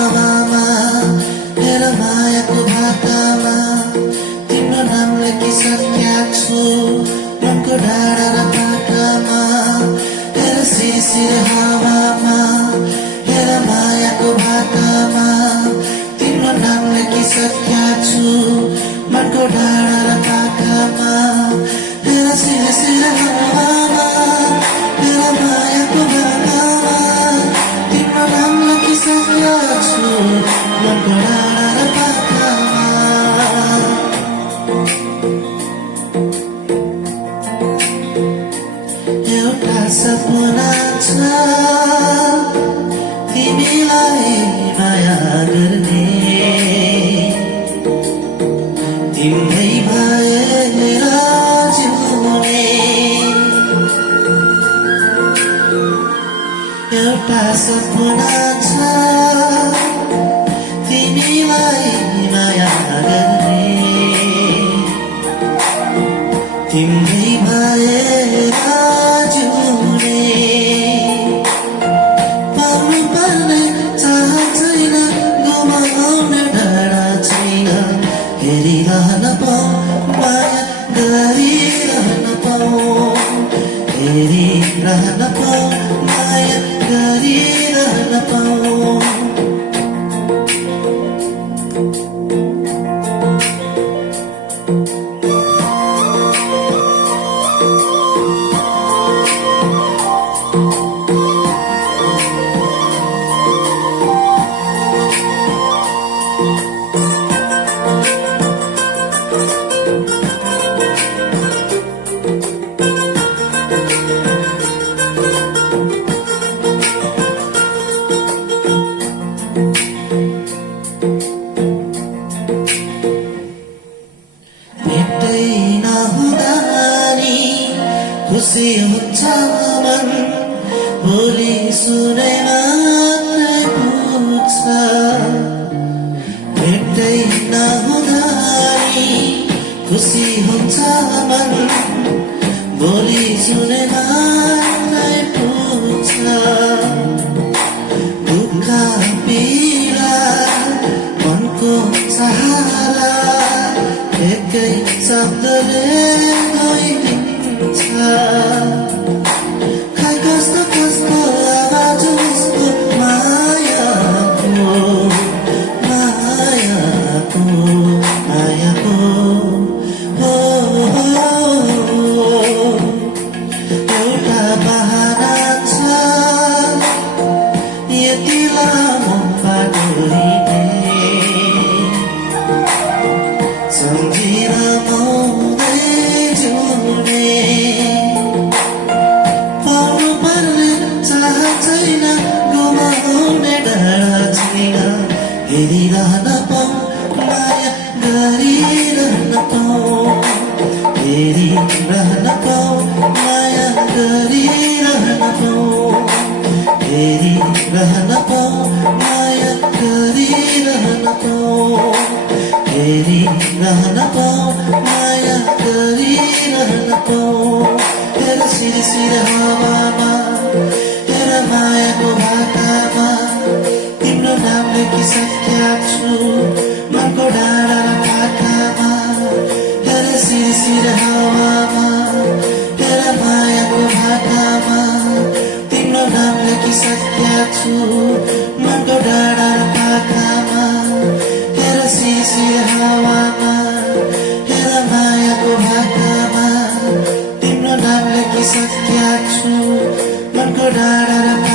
हावामा हेर मायाको भाकामा तिम्रो नाम लेखिसकेका छु मनको डाँडा र पाखामा हेर शिशिर हावामा हेर मायाको भाकामा तिम्रो नाम लेखिसकेका छु मनको डाँडा र पाखामा हेर शिशिर हावामा हेर मायाको भाकामा तिम्रो नाम लेखिसकेका छु मनको डाँडा र पाखामा एउटा सपना छ तिमीलाई माया गर्ने तिम्रै भएर जिउने एउटा सपना छ तिमीलाई माया गर्ने तिम्रै भएर जिउने पाउनुपर्ने चाह छैन गुमाउने डाँडा छैन हेरिरहन पाऊँ माया गरिरहन पाऊँ हेरिरहन पाऊँ माया गरिरहन पाऊँ भेट्दै नहुँदा नि खुसी हुन्छ मन भोलि सुनै मात्रै पुग्छ भेट्दै नहुँदा नि खुसी हुन्छ मन भोलि सुनै मात्रै पुग्छ दुःख पीडा मनको सहारा एकै शब्दले गइदिन्छ खै कस्तो कस्तो आवाज उसको मायाको मायाको मायाको हो एउटा बहाना छ यति लामो बाटो सम्झिन पाउँदै जिउने पाउनुपर्ने चाह छैन गुमाउने डाँडा छैन हेरिरहन पाऊँ माया गरिरहन पाऊँ हेरिरहन पाऊँ माया गरिरहन पाऊँ हेरिरहन पाऊँ माया गरिरहन पाऊँ हेरिरहन पाऊँ माया गरिरहन पाऊँ हेर शिशिर हावामा हेर मायाको भाकामा तिम्रो नाम लेखिसकेका छु मनको डाँडा र पाखामा हेर शिशिर हावामा हेर मायाको भाकामा तिम्रो नाम लेखिसकेका छु मनको डाँडा र पाखामा हेर शिशिर हावामा हेर मायाको भाकामा तिम्रो नाम लेखिसकेका छु मनको डाँडा र